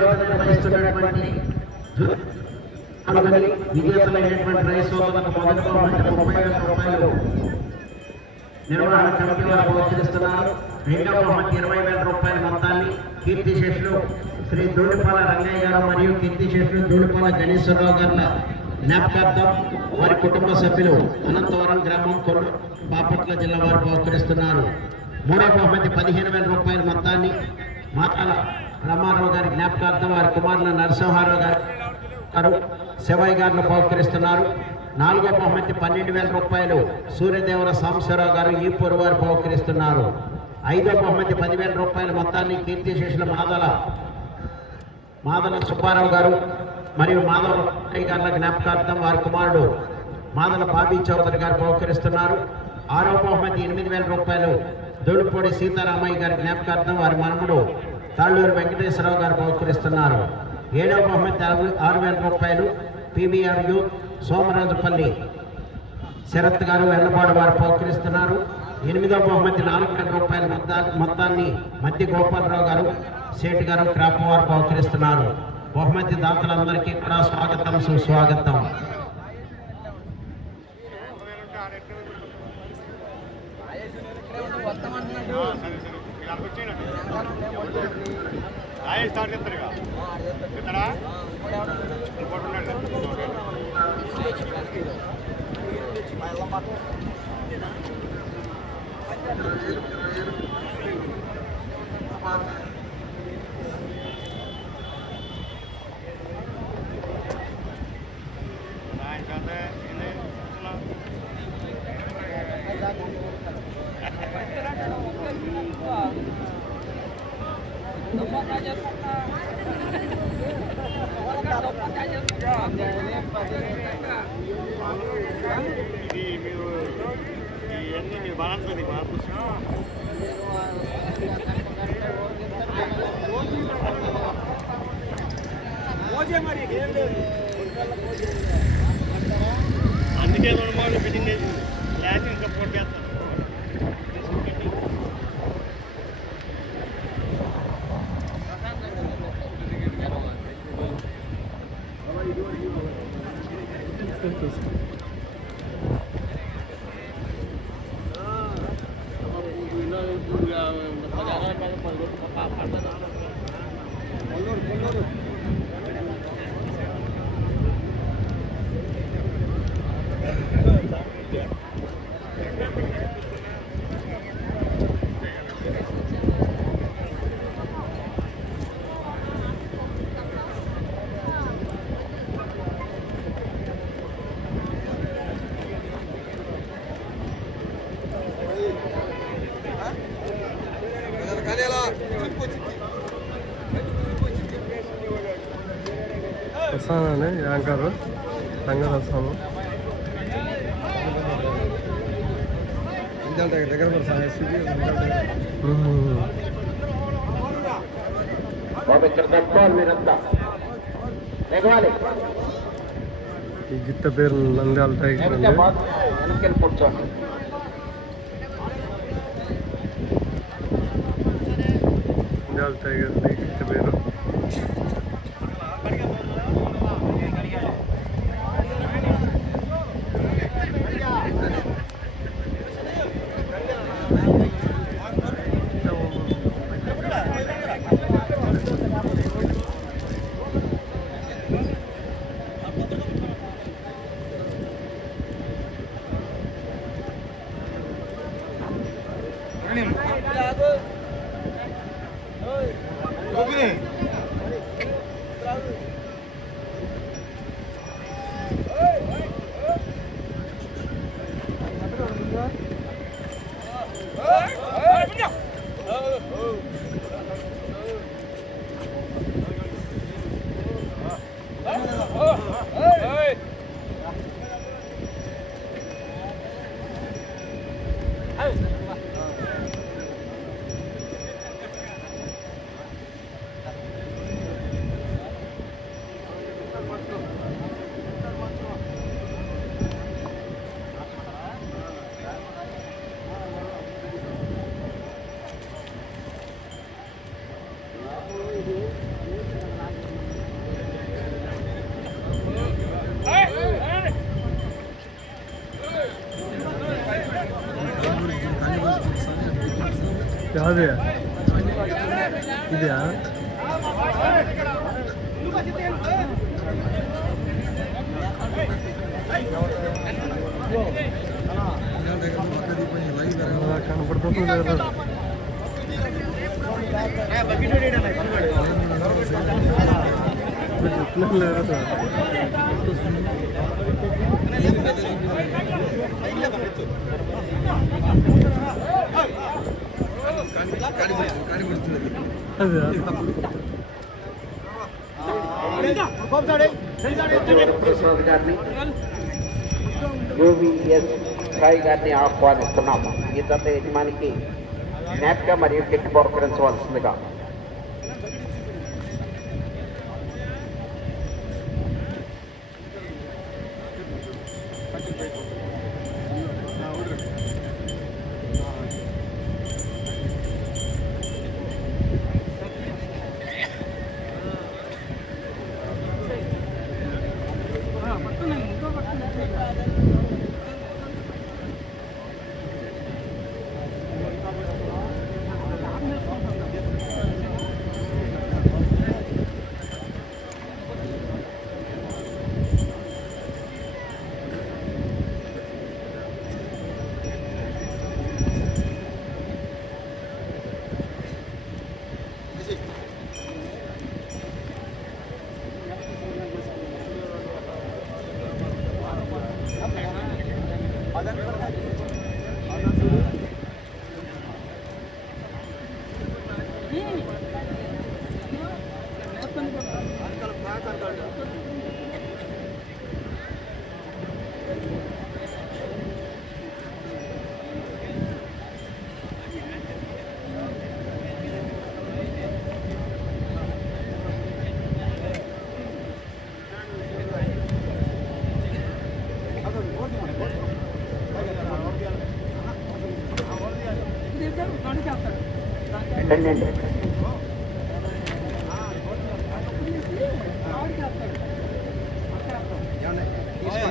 రోజు నిర్వహిస్తున్నటువంటి మొదటి ముప్పై వేల రూపాయలు నిర్వహణ కమిటీ వారు గోచరిస్తున్నారు రెండవ బహుమతి ఇరవై వేల రూపాయల మొత్తాన్ని కీర్తి శ్రీ దూడిపాల రంగయ్య గారు మరియు కీర్తి శేషులు దూడిపాల గణేశ్వరరావు గారుల జ్ఞాపకార్థం వారి కుటుంబ సభ్యులు అనంతవరం గ్రామం బాపట్ల జిల్లా వారు బహుకరిస్తున్నారు మూడవ బహుమతి పదిహేను వేల రూపాయల మొత్తాన్ని మాతాల రమారావు గారి జ్ఞాపకార్థం వారి కుమారుల నరసింహారావు గారు గారు శివయ్య గారిని బహుకరిస్తున్నారు నాలుగో బహుమతి పన్నెండు వేల రూపాయలు సూర్యదేవర సాంబశివరావు గారు ఈ వారు బహుకరిస్తున్నారు ఐదో బహుమతి పదివేల రూపాయల మొత్తాన్ని కీర్తిశేషుల మాదల మాదల సుబ్బారావు గారు మరియు మాధవ గారుల జ్ఞాపకార్థం వారి కుమారుడు మాదల బాబీ చౌదరి గారు బహుకరిస్తున్నారు ఆరో బహుమతి ఎనిమిది వేల రూపాయలు దొడుపూడి సీతారామయ్య గారి జ్ఞాపకార్థం వారి మనముడు తాళ్ళూరు వెంకటేశ్వరరావు గారు బహుకరిస్తున్నారు. ఏడవ బహుమతి ఆరు- ఆరు వేల రూపాయలు పీవీఆర్ సోమరాజుపల్లి శరత్ గారు వెన్నపాడు వారు బహుకరిస్తున్నారు. ఎనిమిదవ బహుమతి నాలుగు వేల రూపాయల మొత్తాన్ని మధ్య గోపాలరావు గారు సేట్ గారు క్రాప్ వారు బహుకరిస్తున్నారు. బహుమతి దాతలందరికీ కూడా స్వాగతం సుస్వాగతం. రాయి స్టార్ట్ చేస్తారు ఇక. చెప్తాడా ఉన్నాడు. Herkese. వస్తానని యాంకర్ సంగతి వస్తాను దగ్గర ఈ గిత్త పేరు నంద్యాల టైగర్ అండి. కాదే ఇదా అలా ప్రసాద్ గారిని యూవీఎస్ సాయి గారిని ఆహ్వానిస్తున్నాము. ఈ దత్త యజమానికి నేట్గా మరియు కిట్ బహుకరించవలసిందిగా 何?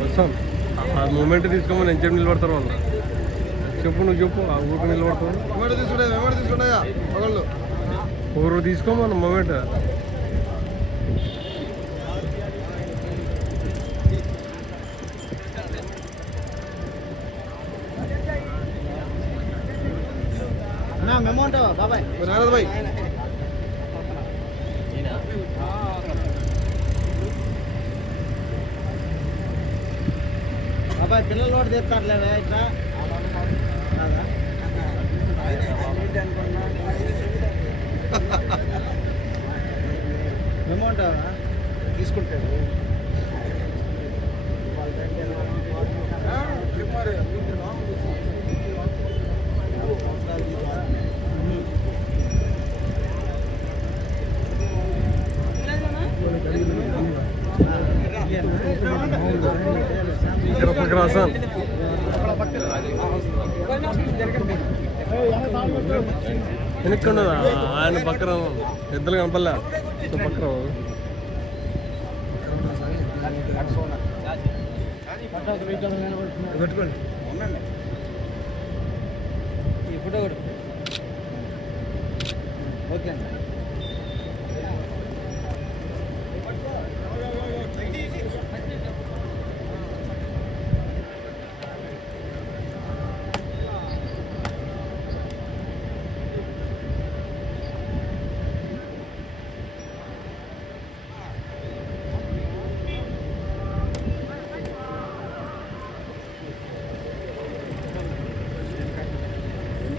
వస్తాం ఆ మూమెంట్ తీసుకోమని ఎంత నిలబడతారు వాళ్ళు. చెప్పు నువ్వు చెప్పు ఆ ఊరికి నిలబడతావు. తీసుకున్నాయా? తీసుకుంటే ఊరు తీసుకోమన్న మూమెంట్ అమౌంట్ బాబాయ్. నారద్ బాబాయ్ పిల్లలు కూడా తీస్తారులేవే ఇట్లా? కాదా? అమౌంట్ తీసుకుంటాడు ఇక్కడ పక్కన వెనుక్కున్నదా వెనక్కి ఉండదు ఆయన పక్కన పెద్దలు కనపడలే సో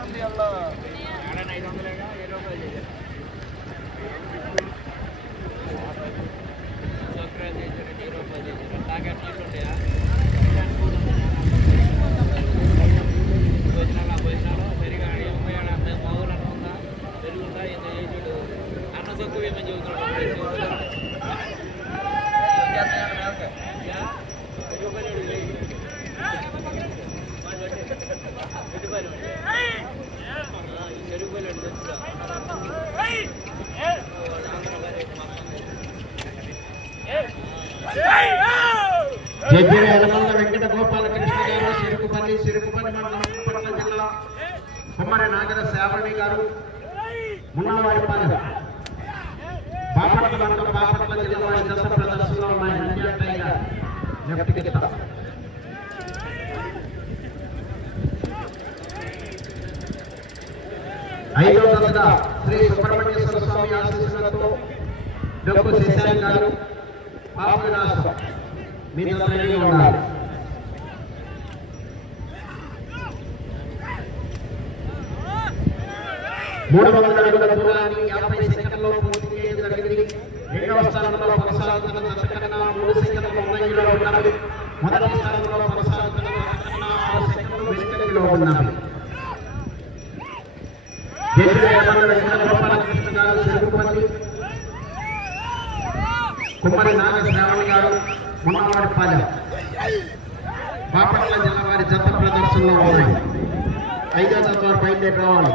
పక్కన పెట్టుకోండి ఈ ఫోటో కూడా ఓకే అండి జడ్జి యలమంద వెంకట గోపాలకృష్ణ గారు సిరుకుపల్లి సిరుకుపల్లి మండలం జిల్లా కుమ్మరి నాగర శావణి గారు మున్నవారిపాలెం బాపట్ల మండలం బాపట్ల జిల్లా వారి దశ ప్రదర్శనలో ఉన్నాయి. నంద్యాల టైగర్ లెఫ్ట్ కింద. ఐదో దశగా శ్రీ సుబ్రహ్మణ్యేశ్వర స్వామి ఆశీస్సులతో డబ్బు శశాంక్ గారు పాప వినాశం రెడీగా ఉండాలి. మూడు వందల అడుగుల దూరాన్ని యాభై సెకండ్లో పూర్తి చేయడం జరిగింది. రెండవ స్థానంలో కొనసాగుతున్న దశకన్నా మూడు సెకండ్ల ముందంజలో ఉన్నది మొదటి స్థానంలో కొనసాగుతున్న దశకన్నా ఆరు సెకండ్లు వెనుకంజలో ఉన్నది కుమ్మరి నాగ శ్రావణి గారు మున్నవాడిపాలెం బాపట్ల జిల్లా వారి జత ప్రదర్శనలో ఉన్నాయి. ఐదో జత వారు బయలుదేరి రావాలి.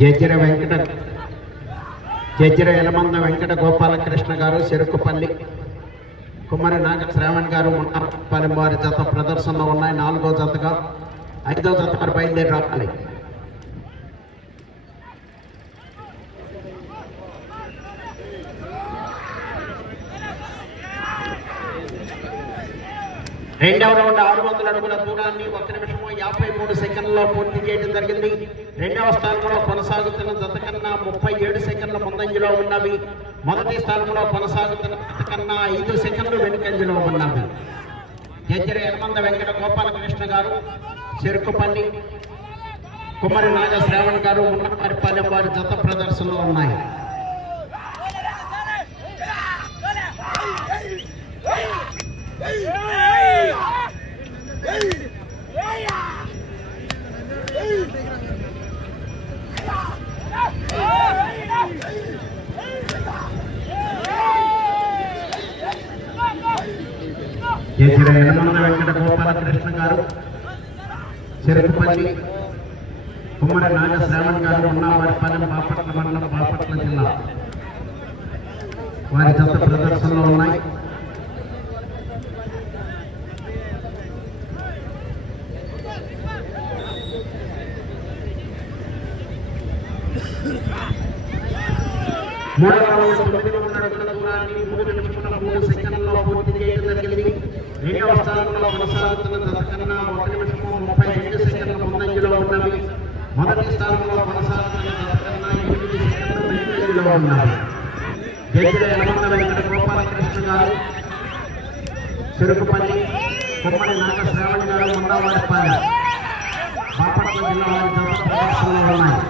జడ్జిర వెంకట జడ్జిర యలమంద వెంకట గోపాలకృష్ణ గారు చెరుకుపల్లి కుమారి నాగ శ్రావణ్ గారు మున్నపాలెం వారి జత ప్రదర్శనలో ఉన్నాయి. నాలుగో జతగా ఐదో జత వారు బయలుదేరి రావాలి రెండవ రౌండ్ ఆరు వందల అడుగుల దూరాన్ని ఒక నిమిషము యాభై మూడు సెకండ్లో పూర్తి చేయడం జరిగింది. రెండవ స్థానంలో కొనసాగుతున్న జత కన్నా ముప్పై ఏడు సెకండ్ల ముందంజలో ఉన్నవి. మొదటి స్థానంలో కొనసాగుతున్న జత కన్నా ఐదు సెకండ్లు వెనుకంజలో ఉన్నవి. జడ్జర యనమంద వెంకట గోపాలకృష్ణ గారు చెరుకుపల్లి కుమారి నాగ శ్రావణ్ గారు ఉన్నపరిపాలెం వారి జత ప్రదర్శనలో ఉన్నాయి. వెంకట గోపాలకృష్ణ గారు మరి కుమ్మడి నాగ శ్రావణ్ గారు ఉన్నవారిపాలెం బాపట్ల మండలం బాపట్ల జిల్లా వారి జత ప్రదర్శనలో ఉన్నాయి మూడవ రౌండ్ తొమ్మిది వందల అడుగుల దూరాన్ని మూడు నిమిషముల మూడు సెకండ్లలో పూర్తి చేయడం జరిగింది రెండవ స్థానంలో కొనసాగుతున్న జత కన్నా ఒక నిమిషము ముప్పై ఐదు సెకండ్ల ముందంజలో మొదటి స్థానంలో కొనసాగుతున్న జత వెంకట గోపాలకృష్ణ గారు చెరుకుపల్లి కుమ్మడి నాగ శ్రావణి గారు ఉండవారిపాలెం బాపట్ల జిల్లా వారి ఉన్నాయి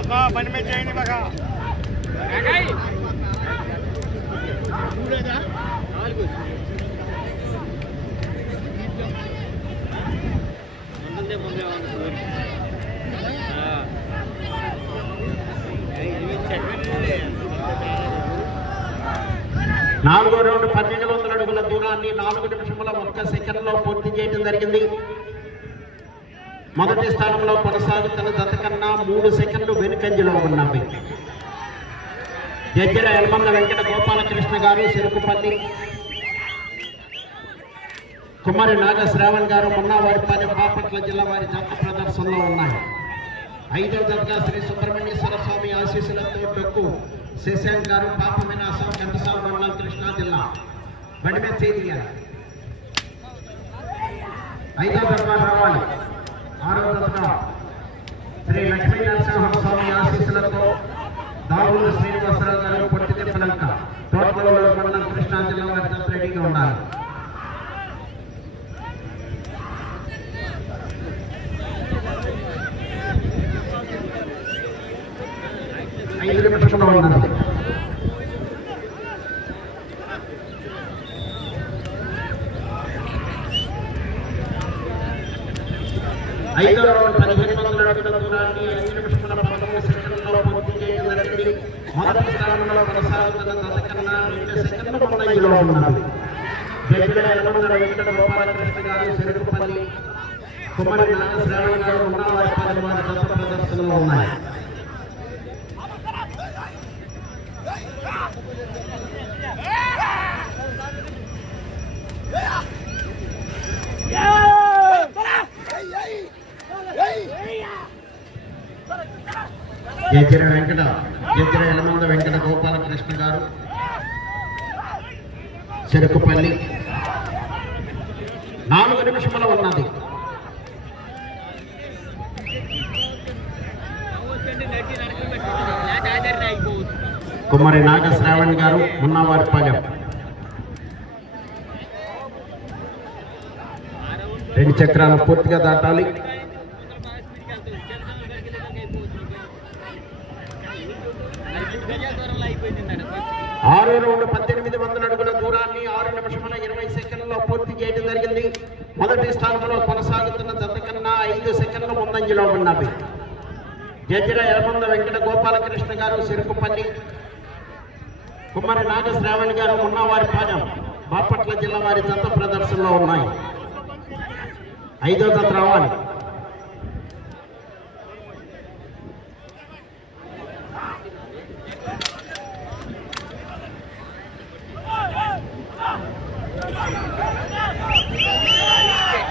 అక్క బండి మీద చేయండి బాగా నాలుగో రౌండ్ పన్నెండు వందల అడుగుల దూరాన్ని నాలుగు నిమిషముల ఒక్క సెకండ్లో పూర్తి చేయడం జరిగింది. మొదటి స్థానంలో కొనసాగుతున్న జత కన్నా మూడు సెకండ్లు వెనుకంజలో ఉన్నవి. జడ్జిల యల్మంద వెంకట గోపాలకృష్ణ గారు చెరుకుపల్లి కుమారి నాగ శ్రావణ్ గారు పని బాపట్ల జిల్లా వారి జత ప్రదర్శనలో ఉన్నాయి. ఐదవ జతగా శ్రీ సుబ్రహ్మణ్యేశ్వర స్వామి ఆశీస్సులతో డొక్కు శశాంక్ గారు పాప వినాశం ఘంటసాల మండలం కృష్ణా జిల్లా. బండి మీద చేయాలి ఐదవ జతగా రావాలి. ఆరవ జతగా శ్రీ లక్ష్మీ నరసింహ స్వామి ఆశీస్సులతో దావులు శ్రీనివాసరావు గారు పొట్టి తిప్పలంక తోటలలో మండలం కృష్ణా జిల్లా వారి జత రెడీగా ఉండాలి ఐదు నిమిషంలో ఉన్నది ఐదో రౌండ్ పదిహేను వందల అడుగుల దూరాన్ని ఐదు నిమిషముల సెకండ్లలో పూర్తి చేయడం జరిగింది. మొదటి స్థానంలో కొనసాగుతున్న రెండు సెకండ్ల ముందంజలో జడ్జిల వెంకట గోపాలకృష్ణ గారు సిరుగుపల్లి కుమారి నాగశ్రావణ గారు ఉన్నవారి వారి దశ ప్రదర్శనలో ఉన్నాయి జడ్జిల వెంకట జడ్జిల యలమంద వెంకట గోపాలకృష్ణ గారు. చెరుకుపల్లి. నాలుగు నిమిషముల ఉన్నది. కుమారి నాగశ్రావణ్ గారు గారు ఉన్నవారిపాలెం రెండు చక్రాలు పూర్తిగా దాటాలి. ఆరు రౌండ్ పద్దెనిమిది వందల అడుగుల దూరాన్ని ఆరు నిమిషముల ఇరవై సెకండ్లలో పూర్తి చేయడం జరిగింది. మొదటి స్థానంలో కొనసాగుతున్న జత కన్నా ఐదు సెకండ్ల ముందంజలో ఉన్నవి. జడ్జిల ఎలమంద వెంకట గోపాలకృష్ణ గారు సిరుకుపల్లి కుమారి నాగ శ్రావణ్ గారు ఉన్నవారి పాదం బాపట్ల జిల్లా వారి జత ప్రదర్శనలో ఉన్నాయి. ఐదో జత రావాలి.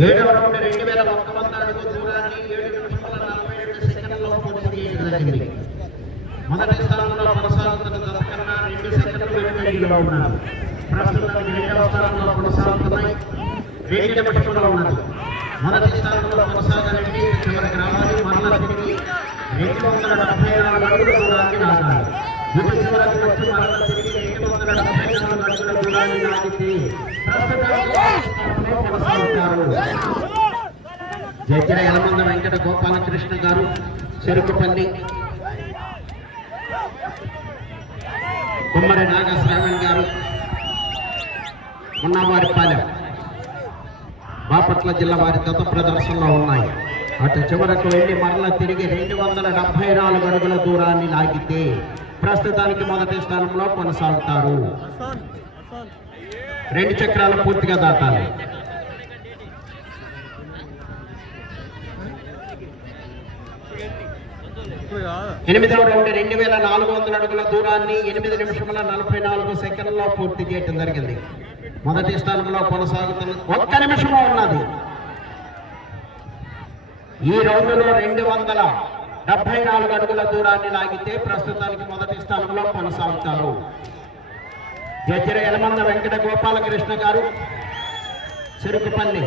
ఏడవ రౌండ్ రెండు వేల ఒక్క వంద అడుగు దూరాన్ని ఏడు నిమిషముల నలభై రెండు సెకండ్లలో పూర్తి చేయడం జరిగింది మొదటి స్థానంలో కొనసాగుతున్న జత రెండు సెకండ్లు ఉన్నారు రెండవ స్థానంలో కొనసాగుతున్నాయి రెండు ఉన్నది మొదటి స్థానంలో కొనసాగాలంటే చివరికి రావాలి మరల తిరిగి రెండు వందల డెబ్బై నాలుగు అడుగుల దూరాన్ని చివరికి వచ్చి మరల తిరిగి రెండు వందల డెబ్బై నాలుగు అడుగుల దూరాన్ని కొనసాగుతారు జడ్జిల యలమంద వెంకట గోపాలకృష్ణ గారు చెరుకుపల్లి. కుమ్మడి నాగశ్రావణ్ గారు ఉన్నవారిపాలెం బాపట్ల జిల్లా వారి గత ప్రదర్శనలో ఉన్నాయి. అటు చివరకు వెళ్ళి మరల తిరిగి రెండు వందల డెబ్బై నాలుగు అడుగుల దూరాన్ని లాగితే ప్రస్తుతానికి మొదటి స్థానంలో కొనసాగుతారు. రెండు చక్రాలు పూర్తిగా దాటాలి. ఇప్పుడు కాదా రెండు వేల నాలుగు వందల అడుగుల దూరాన్ని ఎనిమిది నిమిషముల నలభై నాలుగు సెకండ్లో పూర్తి చేయటం జరిగింది. మొదటి స్థానంలో కొనసాగుతున్న ఒక్క నిమిషంలో ఉన్నది. ఈ రౌండ్లో రెండు వందల డెబ్బై నాలుగు అడుగుల దూరాన్ని లాగితే ప్రస్తుతానికి మొదటి స్థానంలో కొనసాగుతారు. జడ్జిర యలమంద వెంకట గోపాలకృష్ణ గారు చెరుకుపల్లి.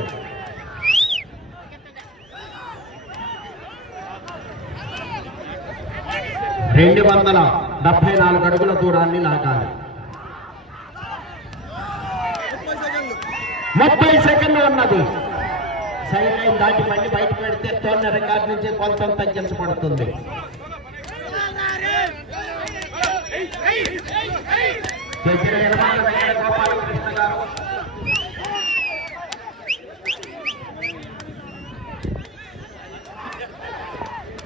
రెండు వందల డెబ్బై నాలుగు అడుగుల దూరాన్ని లాగాలి. ముప్పై సెకండ్లు ఉన్నది. సైడ్ లైన్ దాటి మళ్ళీ బయట పెడితే తోన్న రికార్డు నుంచి కొంత తగ్గించబడుతుంది. గోపాలకృష్ణ గారు.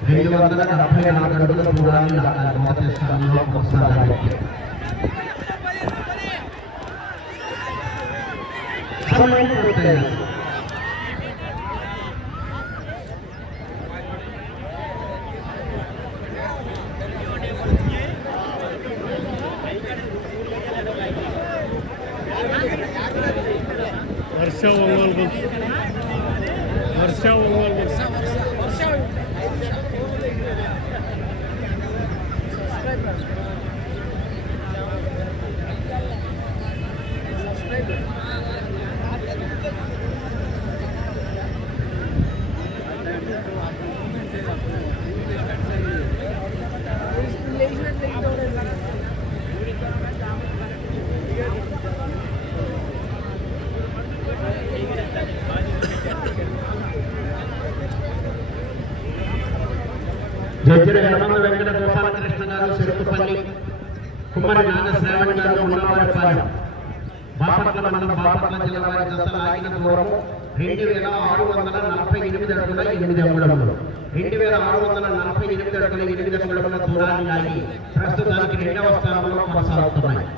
రెండు వందల డెబ్బై నాలుగు అడుగుల దూరాన్ని మొదటి స్థానంలో కొనసాగాలి సమయం పూర్తయింది వర్ష ఒంగోలు బుల్స్ వర్ష ఒంగోలు బుల్స్ జడ్జిల యనమల వెంకట గోపాలకృష్ణ గారు చెరుకుపల్లి కుమ్మరి నాగ శ్రావణ్ గారు ఉన్నవారిపాలెం బాపట్ల మండలం వారి దశ లాగిన దూరం రెండు వేల ఆరు వందల నలభై ఎనిమిది అడుగుల ఎనిమిది అంగుళములు. రెండు వేల ఆరు వందల నలభై ఎనిమిది అడుగుల ఎనిమిది అంగుళముల దూరాన్ని లాగి ప్రస్తుతానికి రెండవ స్థానంలో కొనసాగుతున్నాయి.